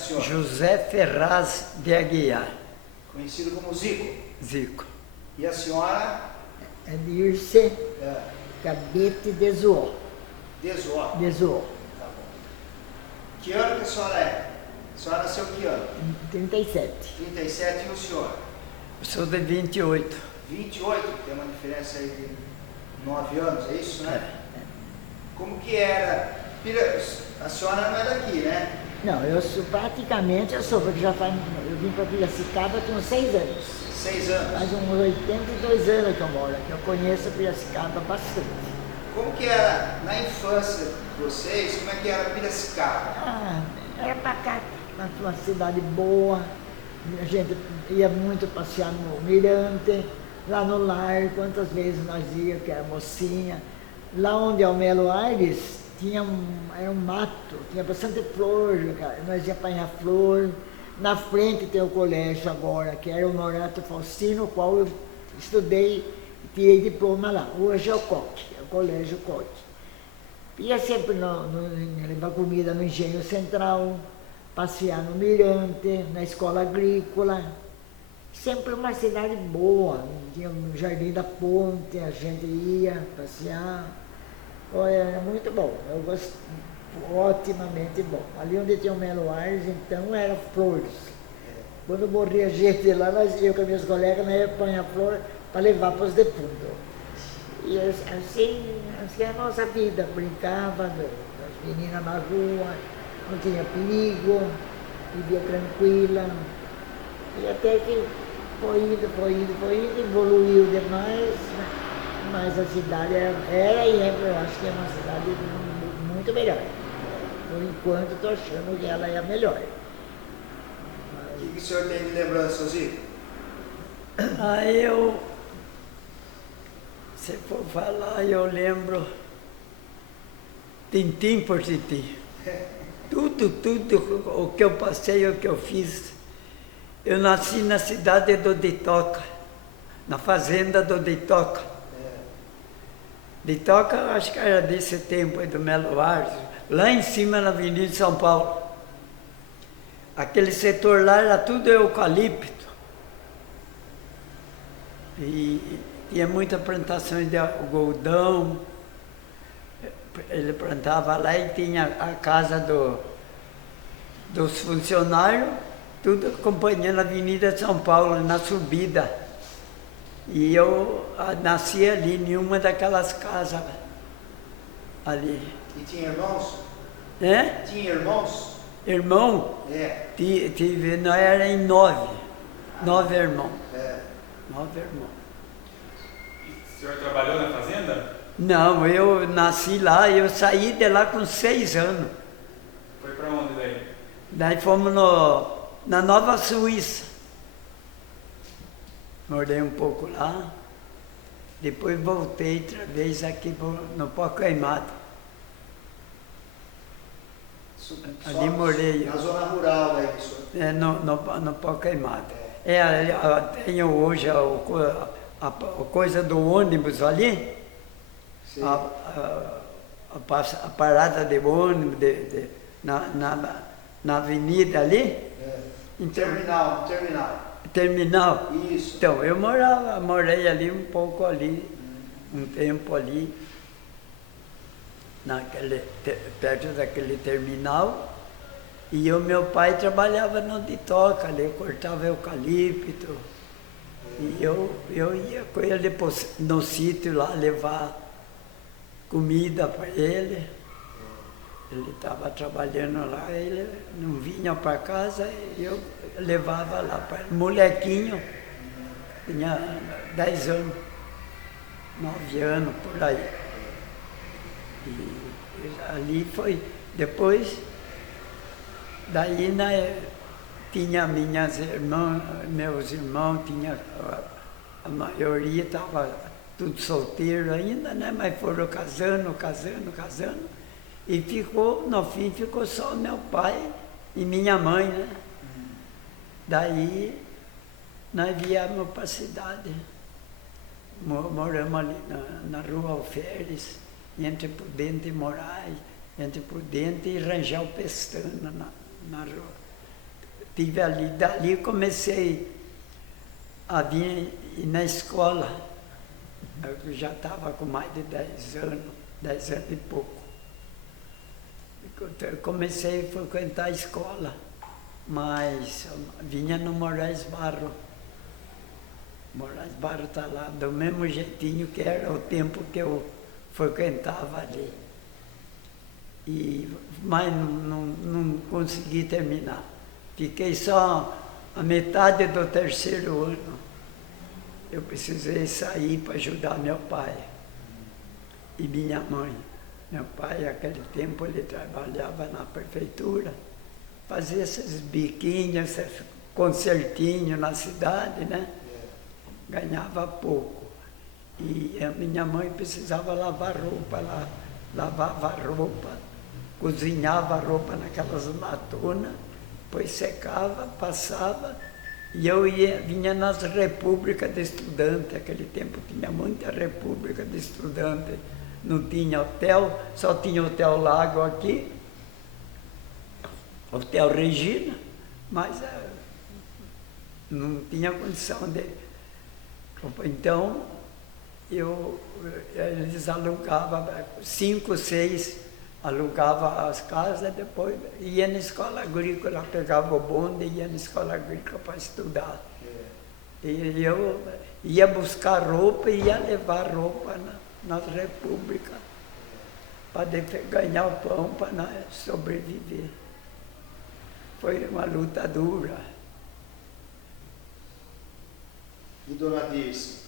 senhor? José Ferraz de Aguiar. Conhecido como Zico. Zico. E a senhora? É Dirce É, Cabete Desuó. Desuó. Desuó. Tá bom. Que ano que a senhora é? A senhora nasceu que ano? 37. 37 e o senhor? Eu sou de 28. 28, tem uma diferença aí de 9 anos, é isso, né? É. Como que era? A senhora não é daqui, né? Não, eu sou praticamente, porque eu vim para Piracicaba com uns 6 anos. 6 anos. Faz uns 82 anos que eu moro aqui, eu conheço Piracicaba bastante. Como que era na infância de vocês, como é que era Piracicaba? Era pacata, uma cidade boa, a gente ia muito passear no Mirante, lá no lar, quantas vezes nós íamos, que era mocinha. Lá onde é o Melo Aires, era um mato, tinha bastante flor, nós íamos apanhar flor. Na frente tem o colégio agora, que era o Norato Faustino, o qual eu estudei e tirei diploma lá. Hoje é o COC, é o Colégio COC. Ia sempre levar comida no Engenho Central, passear no Mirante, na Escola Agrícola. Sempre uma cidade boa, tinha o Jardim da Ponte, a gente ia passear. Era muito bom, eu gosto, otimamente bom. Ali onde tinha o Melo Aires, então, era flores. Quando morria gente lá, nós íamos com as minhas colegas, nós íamos apanhar flor para levar para os de fundo. E assim é a nossa vida, brincava, as meninas na rua, não tinha perigo, vivia tranquila. E até que foi indo, evoluiu demais, mas a cidade era e é, eu acho que é uma cidade muito melhor. Por enquanto estou achando que ela é a melhor. O que o senhor tem de lembrança, Zico? Se for falar, eu lembro tintim por tintim. Tudo o que eu passei, o que eu fiz. Eu nasci na cidade do Ditoca, na fazenda do Ditoca. Ditoca, acho que era desse tempo aí do Melo Aires, lá em cima na Avenida de São Paulo. Aquele setor lá era tudo eucalipto. E tinha muita plantação de algodão. Ele plantava lá e tinha a casa dos funcionários, tudo acompanhando a Avenida de São Paulo, na subida. E eu nasci ali, em uma daquelas casas ali. E tinha irmãos? É? Tinha irmãos? Irmão? É. Tive, nós era em 9. 9 irmãos. É. 9 irmãos. E o senhor trabalhou na fazenda? Não, eu nasci lá, eu saí de lá com 6 anos. Foi para onde daí? Daí fomos na Nova Suíça. Morei um pouco lá. Depois voltei outra vez aqui no Pó Queimado. Ali morei. Na zona rural daí, senhor? No Pó Queimado. Tenho hoje a coisa do ônibus ali. Sim. A parada de ônibus na avenida ali. É. Então, Terminal. Isso. Então, eu morei ali um pouco ali, um tempo ali, perto daquele terminal. E o meu pai trabalhava no Ditoca ali, cortava eucalipto. E eu ia com ele no sítio lá levar comida para ele. Ele estava trabalhando lá, ele não vinha para casa e eu levava lá para ele. Molequinho, tinha 10 anos, 9 anos, por aí. E ali foi, depois, daí tinha meus irmãos, a maioria estava tudo solteiro ainda, né? Mas foram casando. E no fim ficou só meu pai e minha mãe, né? Daí nós viemos para a cidade. Moramos ali na Rua Alferes, entre Prudente e Moraes, entre Prudente e Rangel Pestana, na rua. tive ali, dali comecei a vir na escola. Eu já estava com mais de 10 anos e pouco. Eu comecei a frequentar a escola, mas vinha no Moraes Barro. Moraes Barro está lá, do mesmo jeitinho que era o tempo que eu frequentava ali. Mas não consegui terminar. Fiquei só a metade do 3º ano. Eu precisei sair para ajudar meu pai e minha mãe. Meu pai, naquele tempo, ele trabalhava na prefeitura, fazia esses biquinhos, esses concertinhos na cidade, né? Ganhava pouco. E a minha mãe precisava lavar roupa lá, lavava roupa, cozinhava a roupa naquelas latonas, depois secava, passava, e eu vinha nas repúblicas de estudante. Naquele tempo tinha muita república de estudante, não tinha hotel, só tinha Hotel Lago aqui, Hotel Regina, mas não tinha condição de... Então, eles alugavam 5, 6, alugavam as casas, depois ia na escola agrícola, pegava o bonde e ia na escola agrícola para estudar. E eu ia buscar roupa e ia levar roupa nas repúblicas para ganhar o pão para nós sobreviver. Foi uma luta dura. E dona Dirce,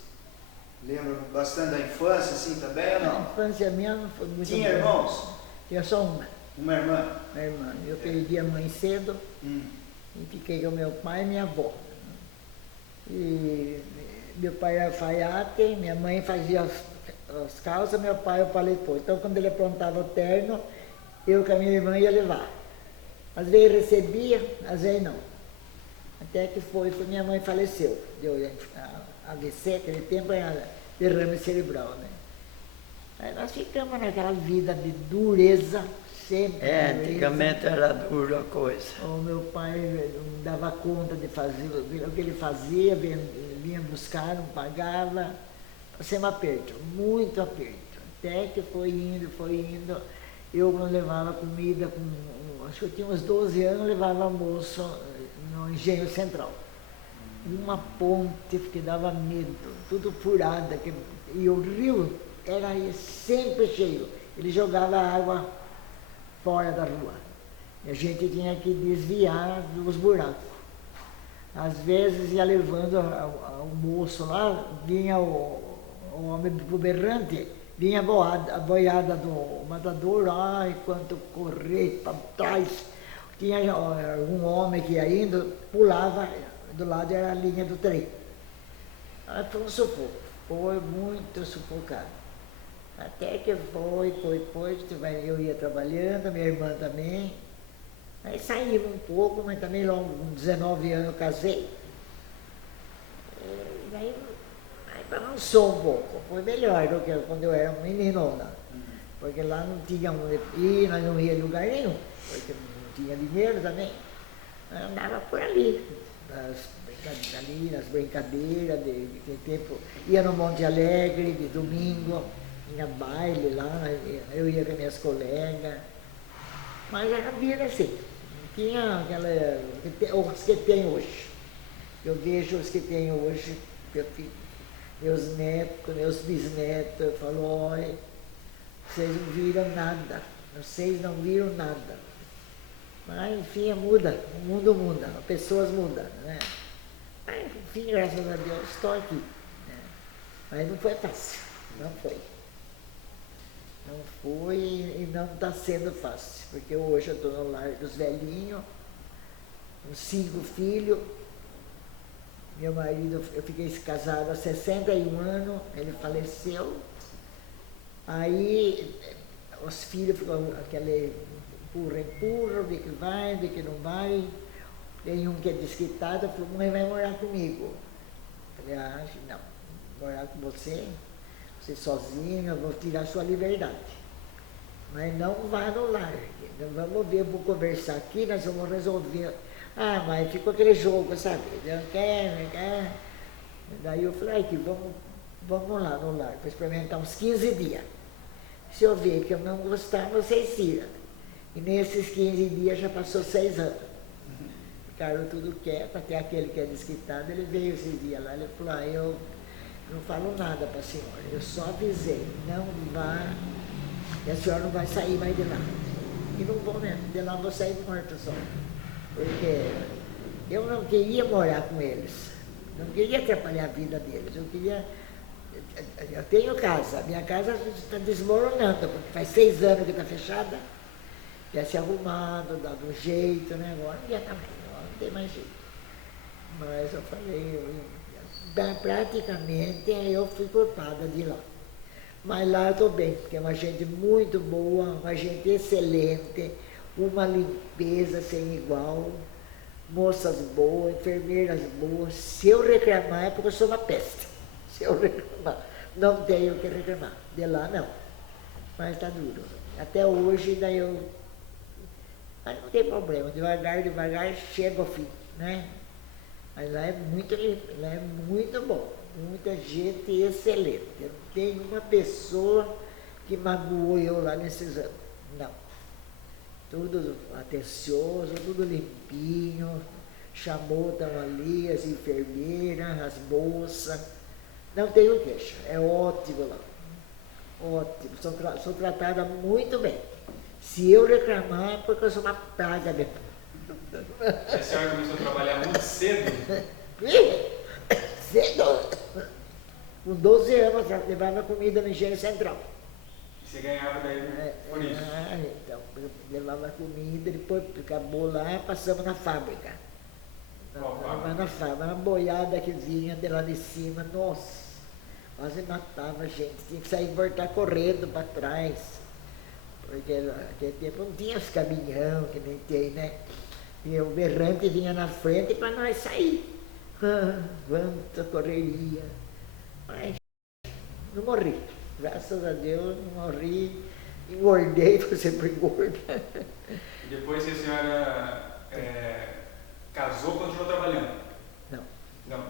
lembra bastante da infância, assim, também ou A não? infância minha não foi muito Tinha boa. irmãos? Tinha só uma irmã? irmã. Eu perdi a mãe cedo e fiquei com meu pai e minha avó. E meu pai era alfaiate, minha mãe fazia as calças, meu pai o paletó. Então, quando ele aprontava o terno, eu com a minha irmã ia levar. Às vezes recebia, às vezes não. Até que minha mãe faleceu. Deu AVC, aquele tempo era derrame cerebral, né? Aí nós ficamos naquela vida de dureza, sempre. Dureza. Antigamente era dura a coisa. O meu pai não dava conta de fazer o que ele fazia, vinha buscar, não pagava. Passei um aperto, muito aperto. Até que foi indo. Eu não levava comida, acho que eu tinha uns 12 anos, levava almoço no Engenho Central. Uma ponte que dava medo, tudo furada. E o rio era sempre cheio. Ele jogava água fora da rua. E a gente tinha que desviar dos buracos. Às vezes ia levando almoço lá, vinha o homem do berrante, vinha a boiada do matador, enquanto correr para trás. Tinha um homem que ia indo, pulava, do lado era a linha do trem. Aí foi um sufoco, foi muito sufocado. Até que foi, eu ia trabalhando, minha irmã também. Aí saímos um pouco, mas também logo com 19 anos eu casei. E daí balançou um pouco, foi melhor do que quando eu era meninona. Porque lá não tinha onde ir, nós não íamos em lugar nenhum, porque não tinha dinheiro também. Eu andava por ali, nas brincadeiras, de tempo. Ia no Monte Alegre, de domingo, tinha baile lá, eu ia com minhas colegas. Mas era a vida assim, não tinha os que tem hoje. Eu vejo os que tem hoje, meus netos, meus bisnetos, eu falo, olha, vocês não viram nada, vocês não viram nada. Mas enfim, muda, o mundo muda, as pessoas mudam, né? Mas enfim, graças a Deus, estou aqui. Né? Mas não foi fácil, não foi. Não foi e não está sendo fácil, porque hoje eu estou no lar dos velhinhos, com 5 filhos. Meu marido, eu fiquei casada há 61 anos, ele faleceu. Aí os filhos ficam aquele empurra, de que vai, de que não vai. Tem um que é desquitado, falou, mãe, vai morar comigo. Eu falei, não, morar com você sozinho, eu vou tirar sua liberdade. Mas não vá no lar. Vamos ver, vou conversar aqui, nós vamos resolver Ah, mas ficou aquele jogo, sabe? Eu não quer. Daí eu falei, que vamos lá no lar, vou experimentar uns 15 dias. Se eu ver que eu não gostar, vocês tiram. E nesses 15 dias já passou 6 anos. Ficaram tudo quieto, até aquele que é desquitado, ele veio esses dias lá, ele falou, eu não falo nada para a senhora, eu só avisei, não vá, e a senhora não vai sair mais de lá. E não vou mesmo, de lá eu vou sair morto só. Porque eu não queria morar com eles, não queria atrapalhar a vida deles, eu tenho casa, a minha casa está desmoronando, porque faz 6 anos que está fechada, já se arrumado, dado um jeito, né? Agora já está, não tem mais jeito. Mas eu falei, praticamente eu fui culpada de lá. Mas lá eu estou bem, porque é uma gente muito boa, uma gente excelente, uma limpeza sem igual, moças boas, enfermeiras boas. Se eu reclamar é porque eu sou uma peste. Se eu reclamar, não tenho o que reclamar. De lá não. Mas está duro. Até hoje daí eu. Mas não tem problema, devagar chega ao fim, né? Mas lá é muito limpo, lá é muito bom, muita gente excelente. Eu não tenho uma pessoa que magoou eu lá nesses anos, não. Tudo atencioso, tudo limpinho, chamou, estão ali, as enfermeiras, as moças, não tenho queixa, é ótimo lá, ótimo, sou tratada muito bem. Se eu reclamar é porque eu sou uma praga mesmo. A senhora começou a trabalhar muito cedo? Cedo. Com 12 anos, eu levava comida no engenho central. E você ganhava daí por isso? Então, eu levava comida, depois acabou lá, passamos na fábrica. Na fábrica, uma boiada que vinha de lá de cima, nossa, quase matava a gente, tinha que sair e voltar correndo para trás. Porque naquele tempo não tinha os caminhão que nem tem, né? E o berrante vinha na frente para nós sair. Quanta correria. Mas não morri. Graças a Deus não morri. Engordei, estou sempre gorda. Depois que a senhora casou, continuou trabalhando? Não. Não.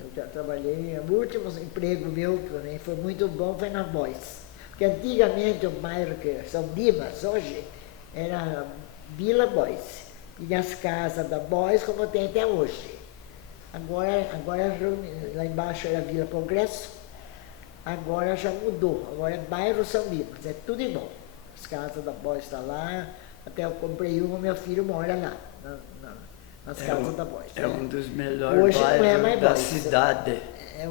Eu já trabalhei, o último emprego meu, que foi muito bom, foi na Bois. Porque antigamente o bairro que São Dimas, hoje, era Vila Bois. Tinha as casas da Bois como tem até hoje. Agora lá embaixo era Vila Progresso, agora já mudou, agora é bairro São Dimas, é tudo igual. As casas da Bois estão lá, até eu comprei uma, meu filho mora lá, nas casas da Bois. É um dos melhores hoje bairros não é mais da Bois, cidade.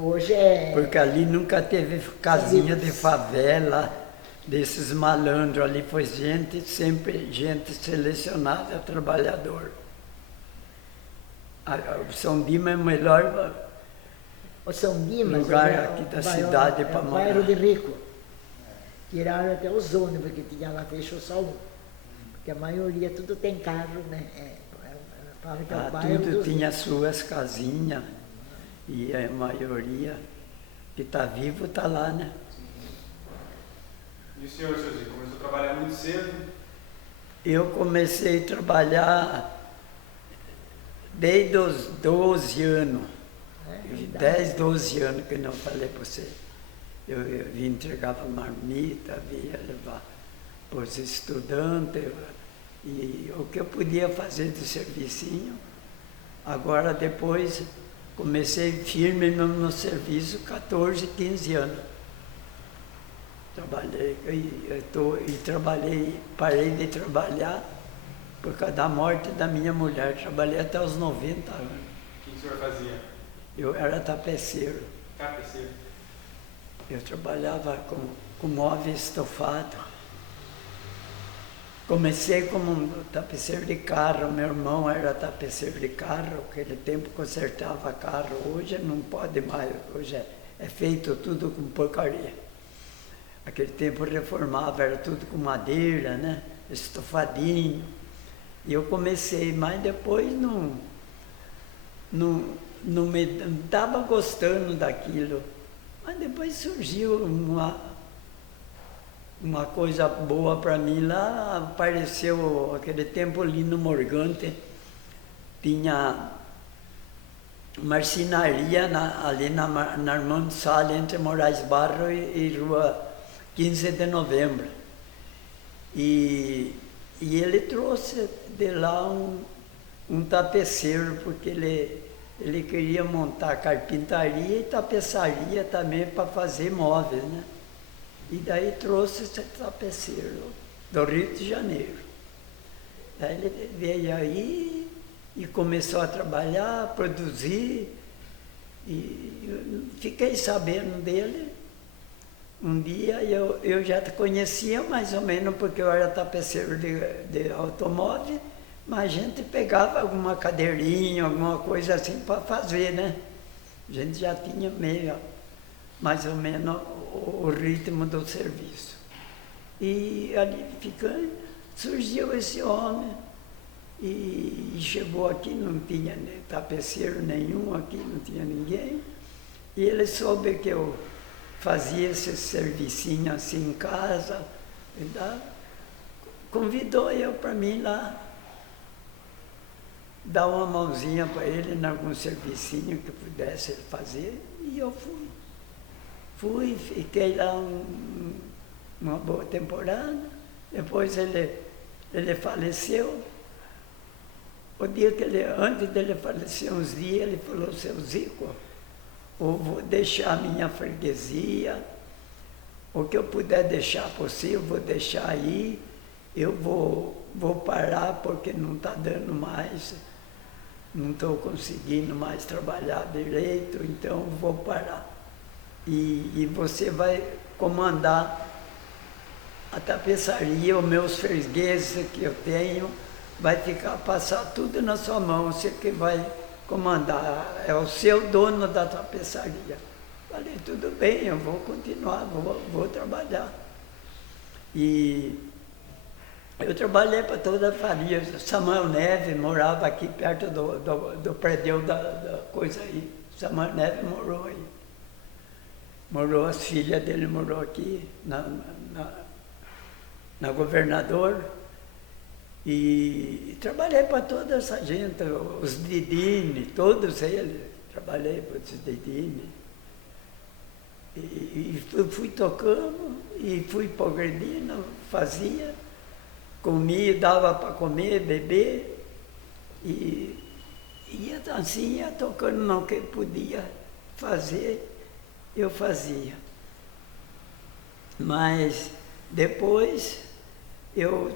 Hoje é... Porque ali nunca teve casinha de favela, desses malandros. Ali foi sempre gente selecionada, trabalhador. O São Dimas é o melhor o São Dimas lugar aqui da cidade para morar. Bairro de rico. Tiraram até os ônibus que tinha lá, fechou só um. Porque a maioria tudo tem carro, né? Fala que é o bairro tudo dos tinha ricos. suas casinhas. E a maioria que está vivo está lá, né? E o senhor, seu Zé, começou a trabalhar muito cedo? Eu comecei a trabalhar desde os 12 anos. 10, 12 anos que não falei para você. Eu vim entregava marmita, via levar para os estudantes. E o que eu podia fazer de servicinho. Agora depois comecei firme no serviço, 14, 15 anos. Trabalhei parei de trabalhar por causa da morte da minha mulher. Trabalhei até os 90 anos. O que o senhor fazia? Eu era tapeceiro. Tapeceiro. Eu trabalhava com móvel estofado. Comecei como tapeceiro de carro, meu irmão era tapeceiro de carro, naquele tempo consertava carro, hoje não pode mais, hoje é feito tudo com porcaria. Aquele tempo reformava, era tudo com madeira, né? Estofadinho. E eu comecei, mas depois não estava gostando daquilo. Mas depois surgiu uma coisa boa para mim lá, apareceu aquele tempo Lino Morgante, tinha marcenaria ali na Armando Salles, entre Moraes Barro e Rua 15 de Novembro. E ele trouxe de lá um tapeceiro, porque ele queria montar carpintaria e tapeçaria também para fazer móveis, né? E daí trouxe esse tapeceiro do Rio de Janeiro. Daí ele veio aí e começou a trabalhar, a produzir, e fiquei sabendo dele. Um dia eu já conhecia mais ou menos, porque eu era tapeceiro de automóvel, mas a gente pegava alguma cadeirinha, alguma coisa assim para fazer, né? A gente já tinha meio, mais ou menos, o ritmo do serviço. E ali ficando, surgiu esse homem, e chegou aqui, não tinha tapeceiro nenhum aqui, não tinha ninguém, e ele soube que eu fazia esse servicinho assim em casa, convidou eu para mim lá, dar uma mãozinha para ele em algum servicinho que pudesse ele fazer, e eu fui. Fui, fiquei lá uma boa temporada, depois ele faleceu. O dia que antes dele falecer, uns dias, ele falou: seu Zico, eu vou deixar a minha freguesia, o que eu puder deixar possível, vou deixar aí, eu vou parar porque não está dando mais, não estou conseguindo mais trabalhar direito, então vou parar. E você vai comandar a tapeçaria, os meus fregueses que eu tenho, vai passar tudo na sua mão, você que vai comandar, é o seu dono da tapeçaria. Falei: tudo bem, eu vou continuar, vou trabalhar. E eu trabalhei para toda a família. Samuel Neves morava aqui perto do prédio da coisa aí. Samuel Neves morou aí. Morou, as filhas dele morou aqui, na Governador. E trabalhei para toda essa gente, os Didini, todos eles. Trabalhei para os Didini. E fui tocando, e fui progredindo, fazia, comia, dava para comer, beber, e ia assim, ia tocando no que podia fazer, eu fazia. Mas depois, eu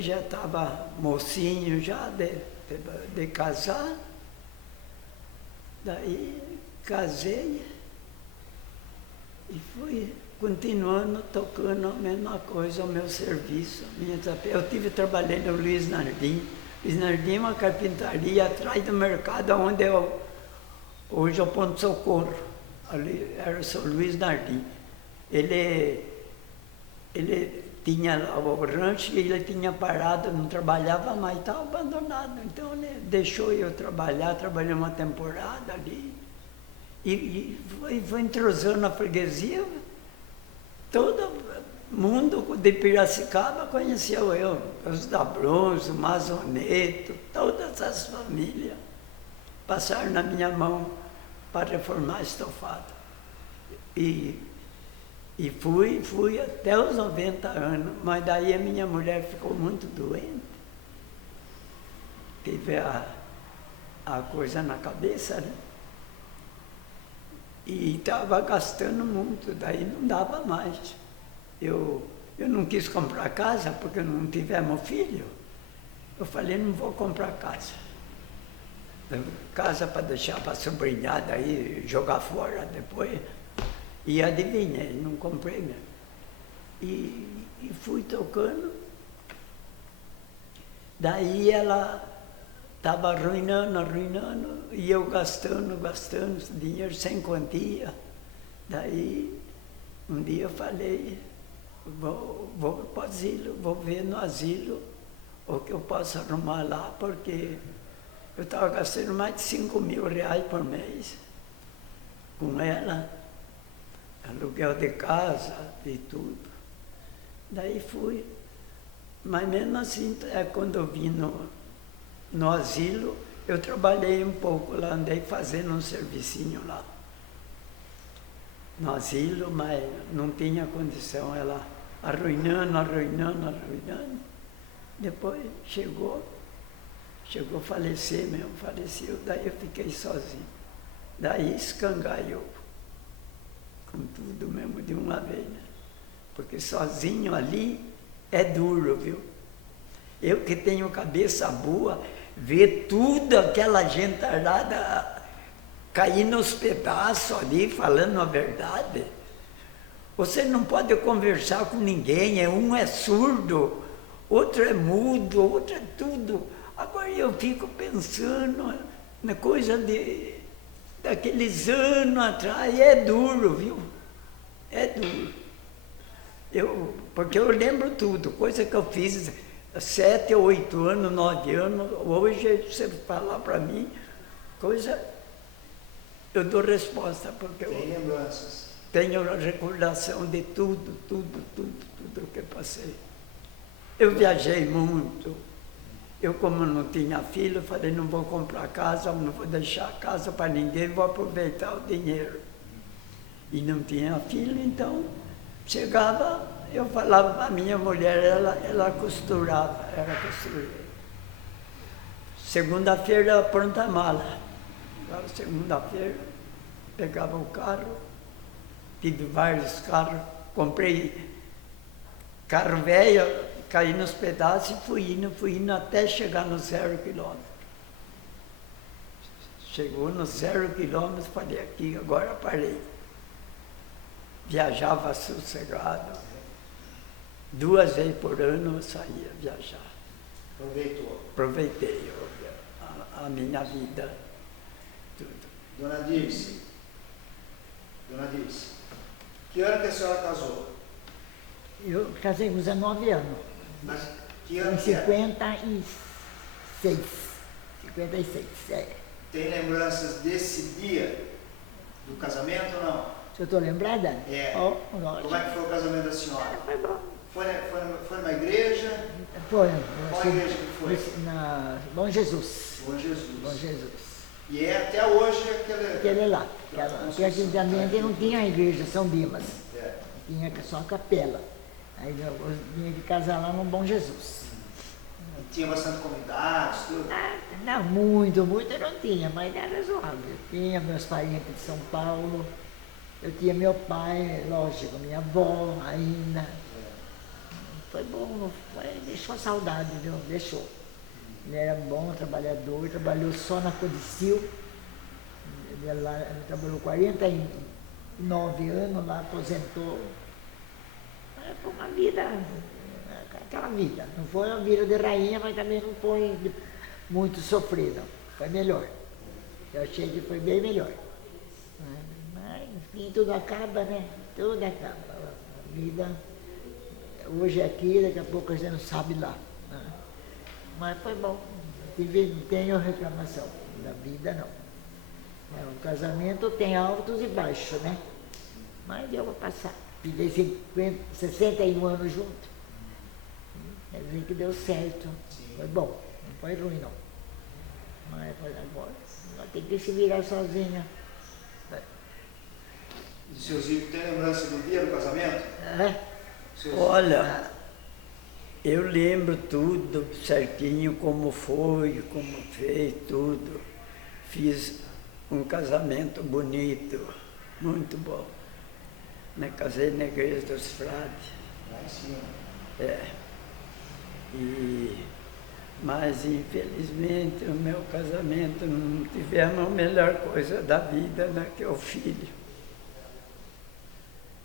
já estava mocinho já de casar, daí casei e fui continuando tocando a mesma coisa, o meu serviço. Eu trabalhei no Luiz Nardim. Luiz Nardim é uma carpintaria atrás do mercado, onde hoje é o Ponto Socorro. Ali era o seu Luiz Nardim. Ele tinha lá o rancho e ele tinha parado, não trabalhava mais, estava abandonado. Então ele deixou eu trabalhar, trabalhei uma temporada ali. E foi entrosando a freguesia. Todo mundo de Piracicaba conheceu eu, os da Bronze, o Mazoneto, todas as famílias passaram na minha mão para reformar estofado. E fui até os 90 anos, mas daí a minha mulher ficou muito doente, teve a coisa na cabeça, né? E estava gastando muito, daí não dava mais. Eu não quis comprar casa porque não tivemos filho. Eu falei: não vou comprar casa. Casa para deixar para a sobrinhada aí, jogar fora depois. E adivinhei, não comprei mesmo. E fui tocando. Daí ela estava arruinando, e eu gastando dinheiro sem quantia. Daí, um dia eu falei: vou para o asilo, vou ver no asilo o que eu posso arrumar lá, porque eu estava gastando mais de 5 mil reais por mês com ela, aluguel de casa e tudo. Daí fui, mas mesmo assim, quando eu vim no asilo, eu trabalhei um pouco lá, andei fazendo um servicinho lá. No asilo, mas não tinha condição, ela arruinando. Depois chegou a falecer mesmo, faleceu, daí eu fiquei sozinho. Daí escangaiou, com tudo mesmo de uma vez, né? Porque sozinho ali é duro, viu? Eu que tenho cabeça boa, ver tudo aquela gentarada cair nos pedaços ali, falando a verdade. Você não pode conversar com ninguém, um é surdo, outro é mudo, outro é tudo. Agora eu fico pensando na coisa daqueles anos atrás, é duro, viu? É duro. Porque eu lembro tudo, coisa que eu fiz 7, 8 anos, 9 anos, hoje você falar para mim, eu dou resposta, porque Tem lembranças. Tenho recordação de tudo que passei. Eu viajei muito. Eu, como não tinha filho, falei, não vou comprar casa, não vou deixar casa para ninguém, vou aproveitar o dinheiro. E não tinha filho, então chegava, eu falava para a minha mulher, ela costurava, era costureira. Segunda-feira, pronta a mala. Segunda-feira, pegava o carro, tive vários carros, comprei carro velho, caí nos pedaços e fui indo até chegar no 0 quilômetro. Chegou no 0 quilômetro, falei, aqui, agora parei. Viajava sossegado. 2 vezes por ano eu saía viajar. Aproveitei a minha vida, tudo. Dona Dirce, que ano que a senhora casou? Eu casei com 19 anos. Mas que Em ano que é? 56, é. Tem lembranças desse dia do casamento ou não? Se eu estou lembrada? É. Oh, nossa. Como é que foi o casamento da senhora? Foi bom. Foi numa igreja? Foi. Qual igreja que foi? Na Bom Jesus. Bom Jesus. Bom Jesus. E é até hoje aquele... Aquele lá. Porque antigamente não tinha a igreja São Dimas. É. Tinha só a capela. Aí eu tinha que casar lá no Bom Jesus. Tinha bastante convidados, tudo? Não, muito não tinha, mas era razoável. Tinha meus parentes de São Paulo, eu tinha meu pai, lógico, minha avó ainda. Foi bom, deixou saudade, viu? Deixou. Ele era bom, trabalhador, trabalhou só na Codicil. Ele trabalhou 49 anos lá, aposentou. Foi uma vida, aquela vida. Não foi uma vida de rainha, mas também não foi muito sofrida. Foi melhor. Eu achei que foi bem melhor. Mas, enfim, tudo acaba, né? Tudo acaba. A vida, hoje é aqui, daqui a pouco a gente não sabe lá. Né? Mas foi bom. Não tenho reclamação. Da vida, não. O casamento tem altos e baixos, né? Mas deu para passar. Fiquei 61 anos junto. Quer dizer que deu certo. Sim. Foi bom, não foi ruim não. Mas agora tem que se virar sozinha. E seus filhos têm lembrança do dia do casamento? Olha, eu lembro tudo certinho, como foi, como fez, tudo. Fiz um casamento bonito, muito bom. Casei na igreja dos frades. Lá em cima. Mas infelizmente o meu casamento não tivemos a melhor coisa da vida, né, que é o filho.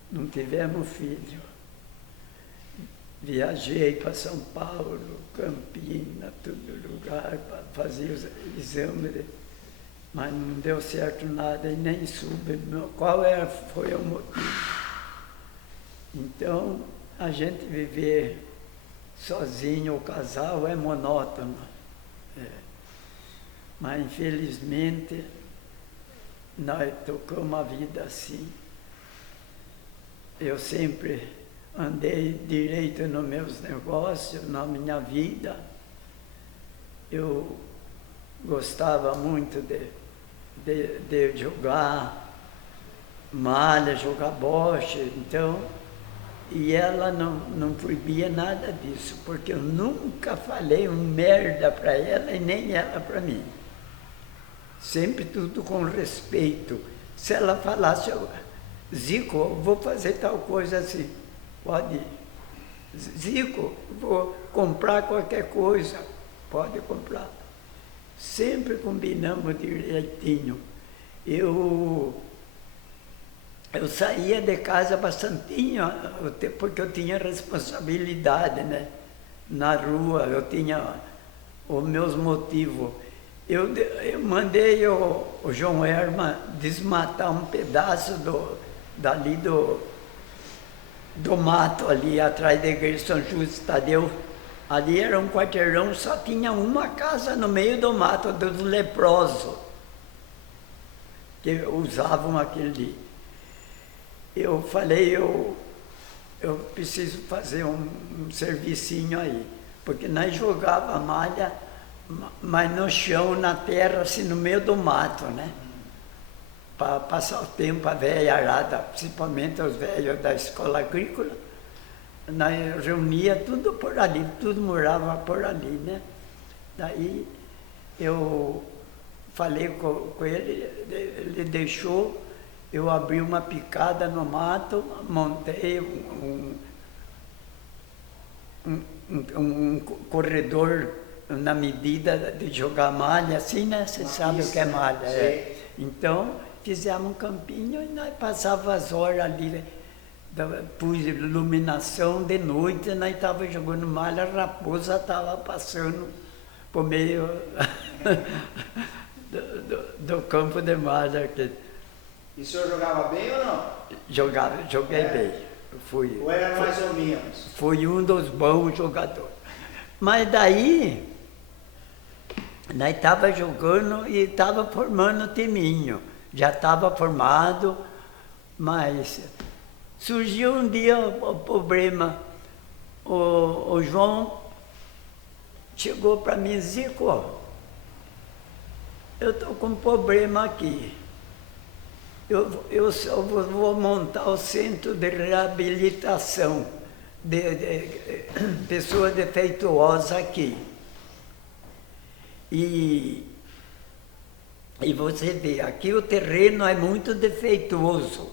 Não tivemos filho. Viajei para São Paulo, Campinas, todo lugar, para fazer os exames, mas não deu certo nada e nem soube qual foi o motivo. Então, a gente viver sozinho ou casal é monótono. Mas, infelizmente, nós tocamos a vida assim. Eu sempre andei direito nos meus negócios, na minha vida. Eu gostava muito de jogar malha, jogar boche, então, e ela não proibia nada disso, porque eu nunca falei um merda para ela e nem ela para mim. Sempre tudo com respeito. Se ela falasse, Zico, vou fazer tal coisa assim, pode ir. Zico, vou comprar qualquer coisa, pode comprar. Sempre combinamos direitinho. Eu saía de casa bastantinho, porque eu tinha responsabilidade, né? Na rua, eu tinha os meus motivos. Eu mandei o João Herman desmatar um pedaço dali do mato, ali atrás da igreja de São Justo Tadeu. Ali era um quarteirão, só tinha uma casa no meio do mato, dos leprosos, que usavam aquele. Eu falei, eu preciso fazer um servicinho aí, porque nós jogava malha, mas no chão, na terra, assim, no meio do mato, né? Para passar o tempo, a velharada, principalmente os velhos da escola agrícola, nós reunia tudo por ali, tudo morava por ali, né? Daí eu falei com ele, ele deixou, eu abri uma picada no mato, montei um corredor na medida de jogar malha, assim, né? Você sabe o que é malha. É. Então, fizemos um campinho e nós passávamos as horas ali, pus iluminação de noite, nós estávamos jogando malha, a raposa estava passando por meio do campo de malha aqui. E o senhor jogava bem ou não? Joguei bem. Ou era mais ou menos? Fui um dos bons jogadores. Mas daí, nós estávamos jogando e estava formando o timinho. Já estava formado, mas surgiu um dia o problema. O João chegou para mim e disse, Zico, eu estou com um problema aqui. Eu só vou montar o centro de reabilitação de pessoas defeituosas aqui. E você vê, aqui o terreno é muito defeituoso,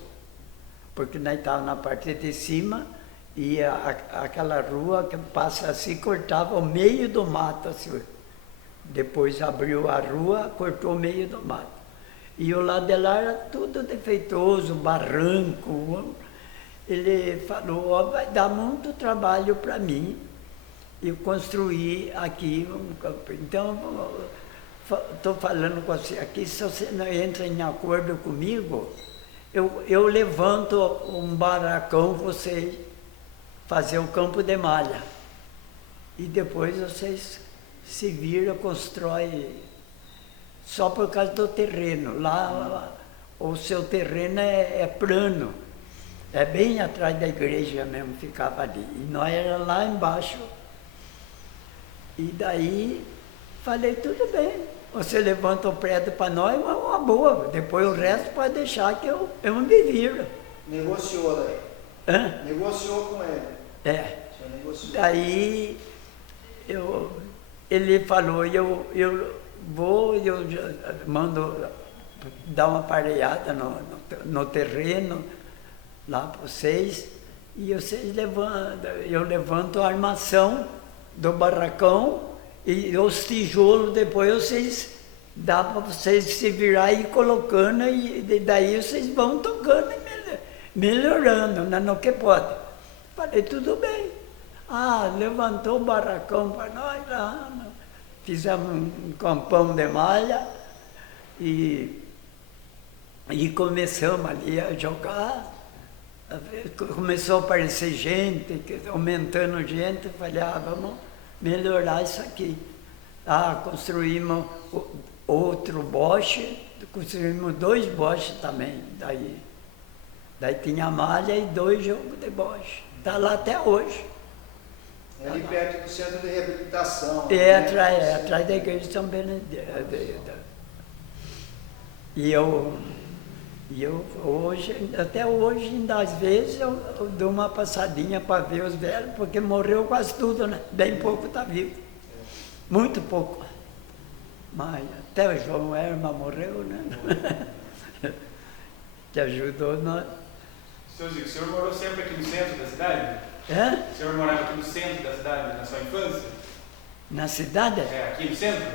porque nós estávamos na parte de cima e aquela rua que passa assim, cortava o meio do mato. Assim. Depois abriu a rua, cortou o meio do mato. E o lado de lá era tudo defeituoso, barranco. Ele falou, ó, vai dar muito trabalho para mim eu construir aqui um campo. Então, estou falando com você aqui, se você não entra em acordo comigo, eu levanto um barracão, você fazer o campo de malha. E depois vocês se viram, constroem. Só por causa do terreno. Lá o seu terreno é plano. É bem atrás da igreja mesmo, ficava ali. E nós era lá embaixo. E daí falei, tudo bem. Você levanta o prédio para nós, uma boa. Depois o resto pode deixar que eu me viro. Negociou daí? Hã? Negociou com ele? É. Você negociou. Daí ele falou, eu mando dar uma pareada no terreno lá para vocês e vocês eu levanto a armação do barracão e os tijolos depois vocês dá para vocês se virar e ir colocando e daí vocês vão tocando e melhorando, né, no que pode. Falei, tudo bem. Levantou o barracão para nós lá. Fizemos um campão de malha e começamos ali a jogar. Começou a aparecer gente, aumentando gente, falei, vamos melhorar isso aqui. Construímos outro boche, construímos 2 boches também. Daí tinha malha e 2 jogos de boche. Está lá até hoje. É ali perto do centro de reabilitação. É, né? atrás da igreja de São Benedito. E eu hoje, até hoje, ainda às vezes, eu dou uma passadinha para ver os velhos, porque morreu quase tudo, né? Bem pouco está vivo. Muito pouco. Mas até o João Herma morreu, né? Que ajudou nós. Seu Zico, o senhor morou sempre aqui no centro da cidade? É? O senhor morava aqui no centro da cidade, na sua infância? Na cidade? É, aqui no centro?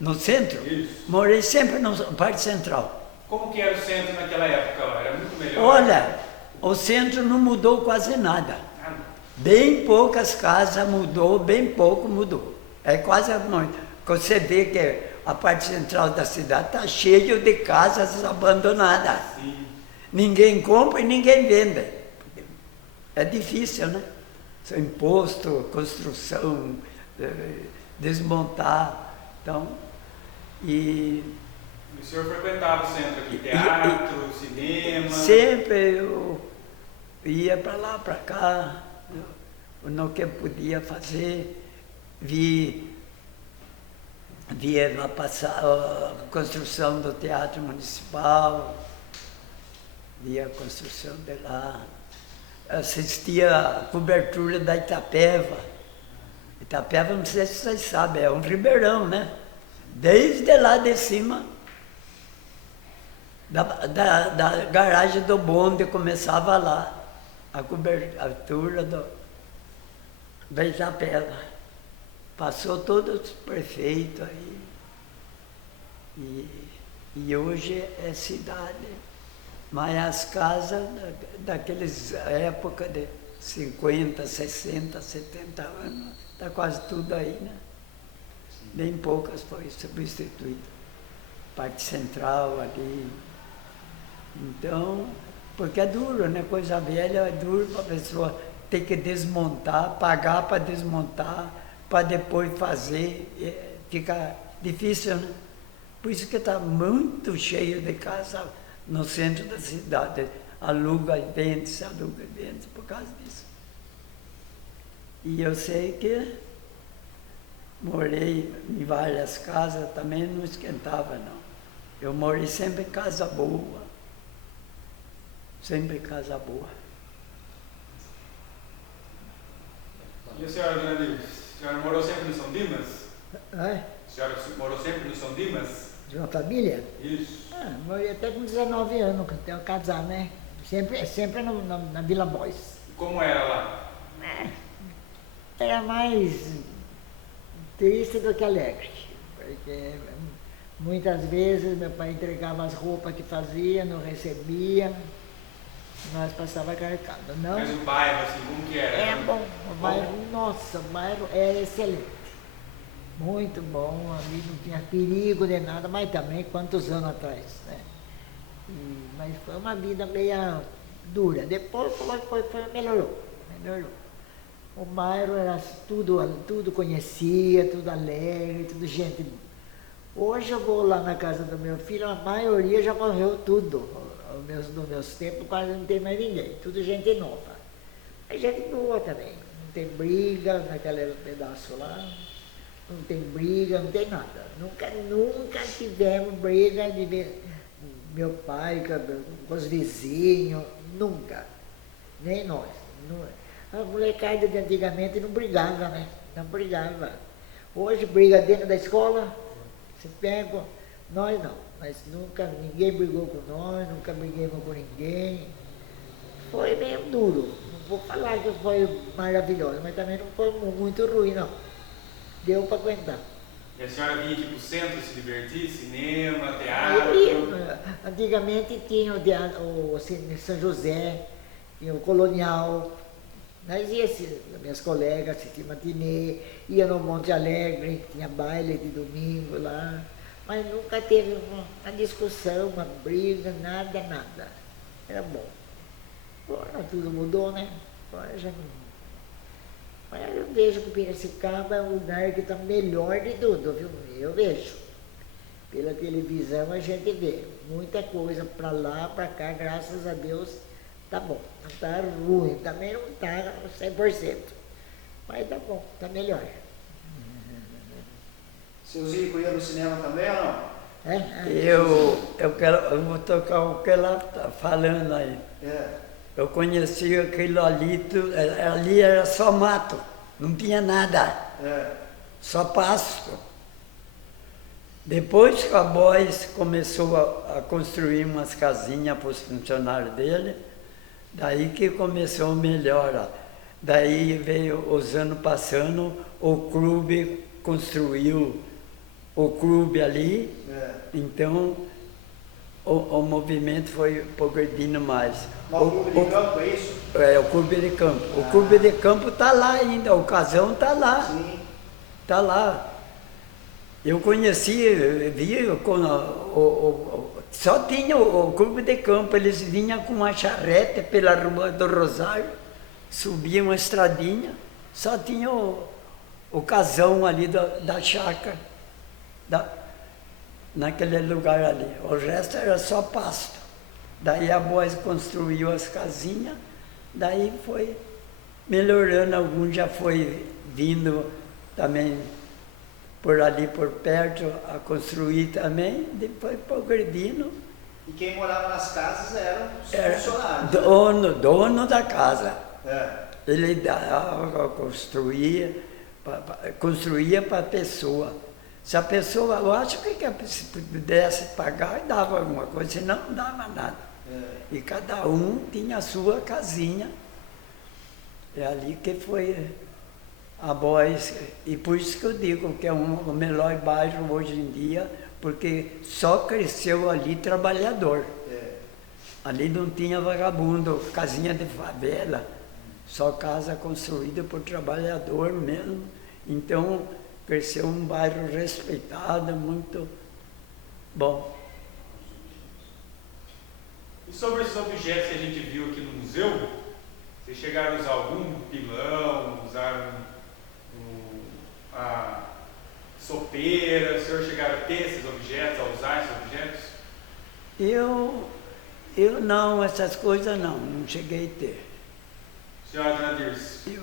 No centro? Isso. Morei sempre na parte central. Como que era o centro naquela época lá? Era muito melhor? Olha, o centro não mudou quase nada. Nada. Bem poucas casas mudou, bem pouco mudou. É quase muito. Você vê que a parte central da cidade está cheia de casas abandonadas. Sim. Ninguém compra e ninguém vende. É difícil, né? Seu imposto, construção, desmontar. Então, E o senhor frequentava o centro aqui? Teatro, cinema? sempre eu ia para lá, para cá, no que eu podia fazer. Via a construção do Teatro Municipal, via a construção de lá. Assistia a cobertura da Itapeva. Itapeva, não sei se vocês sabem, é um ribeirão, né? Desde lá de cima, da garagem do bonde, começava lá a cobertura da Itapeva. Passou todos os prefeitos aí. E hoje é cidade. Mas as casas daqueles época de 50, 60, 70 anos, está quase tudo aí, né? Bem poucas foi substituídas. Parte central ali. Então, porque é duro, né? Coisa velha é duro para a pessoa ter que desmontar, pagar para desmontar, para depois fazer. Fica difícil, né? Por isso que está muito cheio de casa no centro da cidade. Aluga e vende por causa disso. E eu sei que morei em várias casas, também não esquentava, não. Eu morei sempre em casa boa. Sempre em casa boa. E a senhora, dona Nilce, a senhora morou sempre no São Dimas? É? A senhora morou sempre no São Dimas? De uma família? Isso. Morei até com 19 anos, que eu casar, né? Sempre na Vila Boys. E como era lá? Era mais triste do que alegre, porque muitas vezes meu pai entregava as roupas que fazia, não recebia, nós passávamos carregado. Não, Mas o bairro, assim, como que era? é bom, o bairro, nossa, o bairro era excelente. Muito bom, ali não tinha perigo de nada, mas também quantos anos atrás, né? Mas foi uma vida meio dura. Depois melhorou. O bairro era tudo conhecia, tudo alegre, tudo gente. Hoje eu vou lá na casa do meu filho, a maioria já morreu tudo. Nos meus tempos quase não tem mais ninguém, tudo gente nova. Mas gente boa também, não tem briga naquele pedaço lá. Não tem briga, não tem nada. Nunca tivemos briga de meu pai com os vizinhos, nunca. Nem nós. A molecada de antigamente não brigava, né? Não brigava. Hoje briga dentro da escola, se pega, nós não. Mas ninguém brigou com nós, nunca briguemos com ninguém. Foi meio duro. Não vou falar que foi maravilhoso, mas também não foi muito ruim, não. Deu para aguentar. E a senhora vinha aqui para o centro se divertir, cinema, teatro? Antigamente tinha o São José, tinha o Colonial. Nós íamos, minhas colegas, assistir matinê, ia no Monte Alegre, tinha baile de domingo lá. Mas nunca teve uma discussão, uma briga, nada. Era bom. Agora tudo mudou, né? Agora já não. Mas eu vejo que Piracicaba é um lugar que está melhor de tudo, viu? Eu vejo. Pela televisão a gente vê muita coisa para lá, para cá, graças a Deus, tá bom. Não está ruim, também não está 100%. Mas tá bom, tá melhor. Seu Zico ia no cinema também ou não? Eu vou tocar o que ela está falando aí. Eu conheci aquilo ali, ali era só mato, não tinha nada, só pasto. Depois que a Boys começou a construir umas casinhas para os funcionários dele, daí que começou a melhorar. Daí veio os anos passando, o clube construiu o clube ali, então o movimento foi progredindo mais. O clube de campo, é isso? É, o clube de campo. O clube de campo está lá ainda, o casão está lá. Sim. Está lá. Eu conheci, vi, só tinha o clube de campo, eles vinham com uma charrete pela Rua do Rosário, subiam uma estradinha, só tinha o casão ali da chácara, naquele lugar ali. O resto era só pasto. Daí a Boys construiu as casinhas, daí foi melhorando, alguns já foi vindo também por ali por perto a construir também, depois progredindo. E quem morava nas casas eram os funcionários? Dono da casa. Ele dava, construía para a pessoa. Se a pessoa, eu acho que se pudesse pagar, dava alguma coisa, senão não dava nada. E cada um tinha a sua casinha. É ali que foi a Boys, e por isso que eu digo que é o melhor bairro hoje em dia, porque só cresceu ali trabalhador. Ali não tinha vagabundo, casinha de favela, só casa construída por trabalhador mesmo. Então cresceu um bairro respeitado, muito bom. E sobre esses objetos que a gente viu aqui no museu, vocês chegaram a usar algum pilão, usaram a sopeira, o senhor chegaram a ter esses objetos, a usar esses objetos? Eu não, essas coisas não cheguei a ter. Senhora Dona Dirce,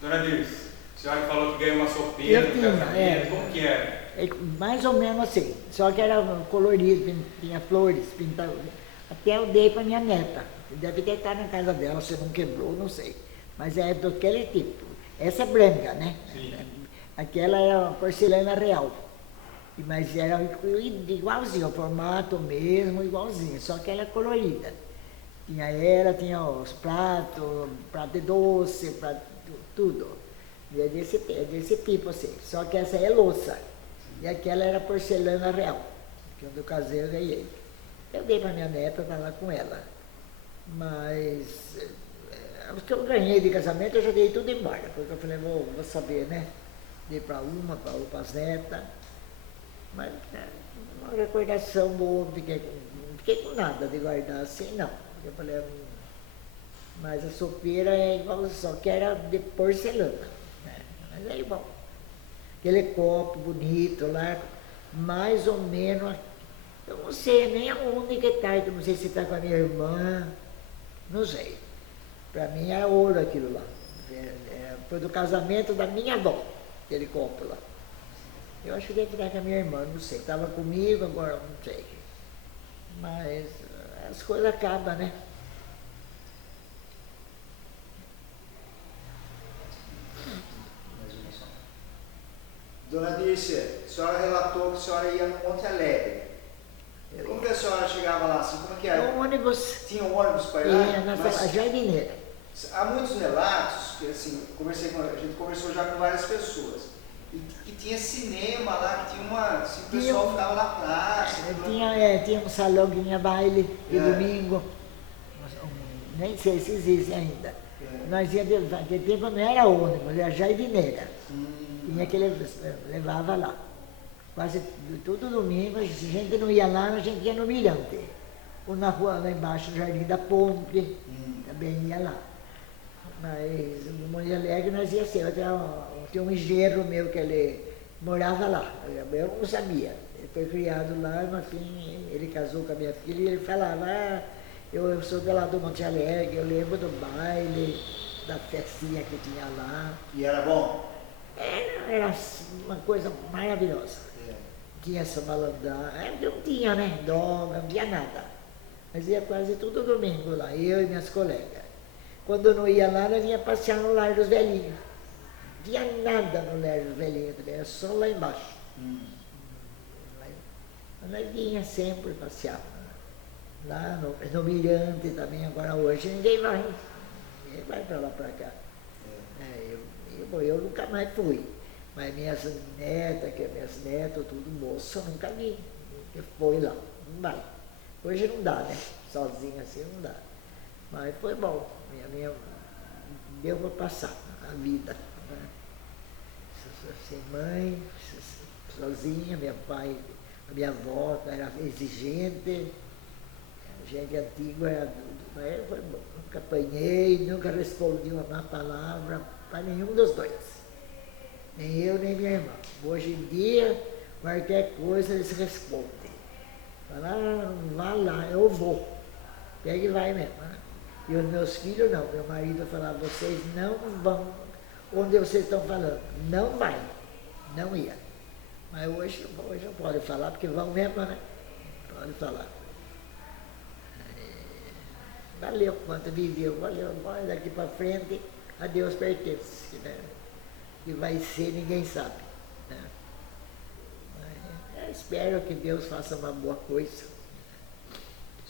Dona Dirce, a senhora falou que ganhou uma sopeira no casamento, como que era? Mais ou menos assim, só que era colorido, tinha flores, pintava. Até eu dei para minha neta, deve ter estado na casa dela, se não quebrou, não sei. Mas é daquele tipo. Essa é branca, né? Sim. Aquela era porcelana real. Mas era igualzinho, o formato mesmo, igualzinho, só que ela é colorida. Tinha os prato de doce, prato, tudo. E é desse tipo assim. Só que essa é louça. E aquela era porcelana real. Que quando eu casei eu ganhei. Eu dei para minha neta, tá lá com ela. Mas os que eu ganhei de casamento eu já dei tudo embora. Porque eu falei, vou saber, né? Dei para para as netas. Mas uma recordação boa, não fiquei com nada de guardar assim, não. Eu falei, mas a sopeira é igual, só que era de porcelana. Né? Mas é igual. Aquele copo bonito lá, mais ou menos, eu não sei nem aonde que está, eu não sei se está com a minha irmã, não sei. Para mim era ouro aquilo lá. Foi do casamento da minha avó, aquele copo lá. Eu acho que deve estar com a minha irmã, não sei. Estava comigo, agora não sei. Mas as coisas acabam, né? Dona Dirce, a senhora relatou que a senhora ia no Monte Alegre. Como que a senhora chegava lá assim? Como é que era? Um ônibus. Tinha um ônibus para ir lá? A jardineira. Há muitos relatos, que assim, a gente conversou já com várias pessoas, e que tinha cinema lá, que tinha uma. Assim, o pessoal ficava na praça. Tinha um salão que tinha baile de domingo. Nem sei se existe ainda. Nós íamos, naquele tempo não era ônibus, era jardineira. Tinha que levava lá. Quase todo domingo, se a gente não ia lá, a gente ia no Mirante. Ou na rua lá embaixo, no Jardim da Ponte, também ia lá. Mas no Monte Alegre nós ia assim, tinha um engenheiro meu que ele morava lá, eu não sabia. Ele foi criado lá, no fim, ele casou com a minha filha e ele falava, eu sou de lá do Monte Alegre, eu lembro do baile. da festinha que tinha lá. E era bom? Era uma coisa maravilhosa. Tinha essa malandragem, não tinha, né? Droga, não tinha nada. Mas ia quase todo domingo lá, eu e minhas colegas. Quando eu não ia lá, nós ia passear no Lar dos Velhinhos. Não tinha nada no Lar dos Velhinhos também, era só lá embaixo. Mas nós vinha sempre passear. Lá no Mirante também, agora hoje ninguém vai. Ninguém vai pra lá pra cá. Eu nunca mais fui. Mas minhas netas, tudo moço, eu nunca vi. Eu fui lá, não vai. Hoje não dá, né? Sozinho assim não dá. Mas foi bom. Minha deu para passar a vida. Né? Sem mãe, sozinha, meu pai, a minha avó era exigente, gente antiga era tudo. Mas foi bom. Nunca apanhei, nunca respondi uma má palavra para nenhum dos dois. Nem eu, nem minha irmã. Hoje em dia, qualquer coisa eles respondem. Fala, vá lá, eu vou. Pega e vai mesmo. Né? E os meus filhos não. Meu marido falava, vocês não vão onde vocês estão falando. Não vai. Não ia. Mas hoje não pode falar, porque vão mesmo, né? Pode falar. Valeu quanto viveu, valeu. Agora daqui para frente, a Deus pertence. Né? Que vai ser, ninguém sabe. Né? Mas, espero que Deus faça uma boa coisa.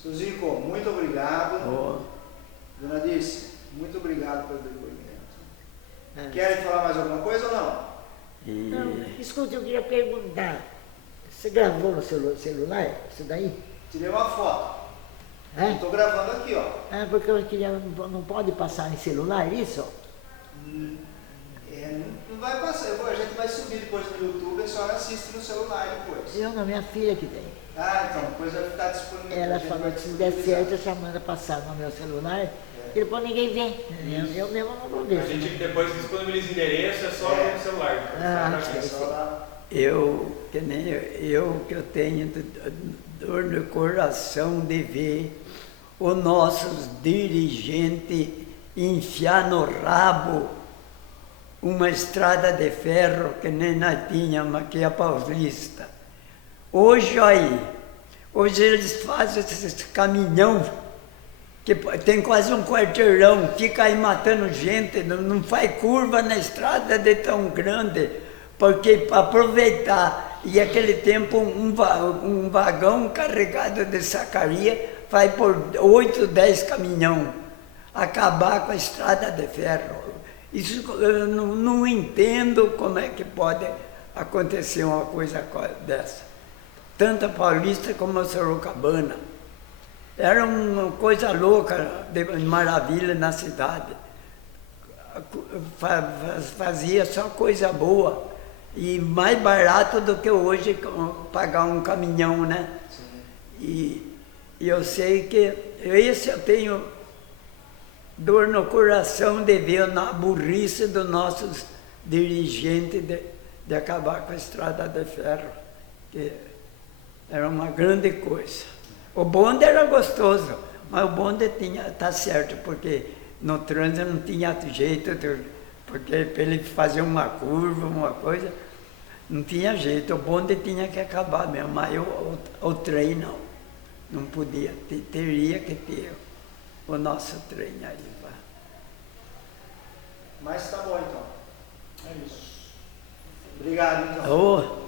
Seu Zico, muito obrigado. Dona Dirce, muito obrigado pelo depoimento. Querem falar mais alguma coisa ou não? Não, escuta, eu queria perguntar. Você gravou no celular isso daí? Tirei uma foto. Estou gravando aqui, ó. Porque eu queria, não pode passar em celular isso? Não vai passar, a gente vai subir depois no YouTube, a senhora assiste no celular depois. Eu não, minha filha que tem. Então, depois vai ficar disponível. Ela falou que se der certo, eu já manda passar no meu celular, que depois ninguém vê. Eu mesmo não vou ver. A gente depois disponibiliza endereço, é só no celular. Que eu tenho dor no coração de ver os nossos dirigentes enfiar no rabo uma estrada de ferro que nem nós tínhamos aqui a Paulista. Hoje eles fazem esse caminhão que tem quase um quarteirão, fica aí matando gente, não faz curva na estrada de tão grande, porque para aproveitar, e aquele tempo um vagão carregado de sacaria vai por 8, 10 caminhão, acabar com a estrada de ferro. Isso eu não entendo como é que pode acontecer uma coisa dessa. Tanto a Paulista como a Sorocabana. Era uma coisa louca, de maravilha na cidade. Fazia só coisa boa. E mais barato do que hoje pagar um caminhão, né? E eu sei que esse eu tenho dor no coração de ver na burrice dos nossos dirigentes de acabar com a estrada de ferro, que era uma grande coisa. O bonde era gostoso, mas o bonde tá certo, porque no trânsito não tinha jeito, porque para ele fazer uma curva, uma coisa, não tinha jeito, o bonde tinha que acabar mesmo, mas o trem não podia, teria que ter o nosso trem aí. Mas tá bom então. É isso. Obrigado então.